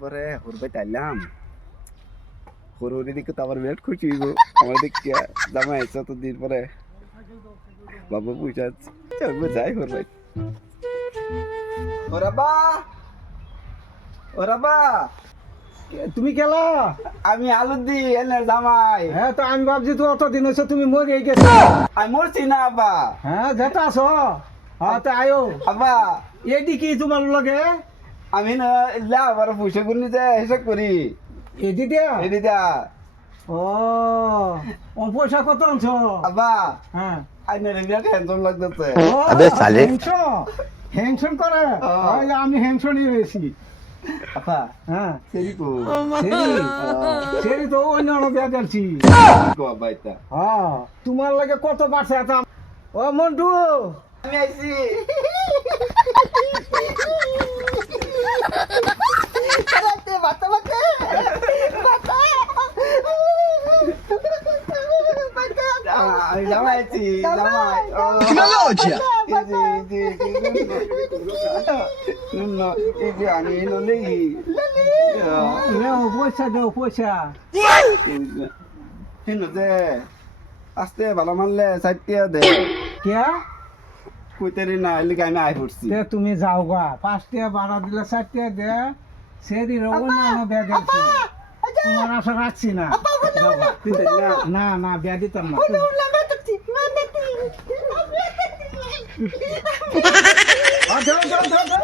পরে হুরবাই তাইলাম হুরুরি দিকে তো আবার বেট খুশি হইব আমার দিকে জামাই এসে তো দিন পরে বাবা বুঝা চলবো যাই হুরবাই ওরাবা ওরাবা তুমি গেলা? আমি আলুদ্দি এনে জামাই হ্যাঁ, তো আমি ভাবছি তো অতদিন হয়েছে তুমি মরে গেছো। আমি মরছি না আব্বা হ্যাঁ, যেটা আছো। হ্যাঁ, তো আয়ো। আব্বা এদিকে তোমার লগে আমি না ইল্লা আবার পয়সা গুনি যে হিসাব করি এদিকে। এদিটা ও ও পয়সা কত আনছো? আব্বা হ্যাঁ। আইনের বিরাট হ্যান্ডসম লাগতেছে আবে সালে। হ্যাংশন করে। ওই যে আমি হ্যাংশনই হয়েছি। আব্বা হ্যাঁ, সেরি কো সেরি তো অন্য বিয়া দিয়েছি। কো আব্বা এটা হ্যাঁ, তোমার লাগে কত বাড়ছে এটা। ও মন্টু, আমি আইছি বাতা বাতা আমি জামাই আছি জামাই আমি নলেই নেও পয়সা দেও পয়সা। যে আস্তে ভালো মারলে চারটিয়া দে কে? কইতারি না এলিকে আমি আই পড়ছি তে তুমি যাও গা, 5 টাকা ভাড়া দিলে 4 টাকা দে। সেরি অন্য বিয়া দিয়েছি। তোমার আশা রাখছি না। যাও গা। না না, বিয়া দিতাম না। যাও, যাও, যাও, যাও।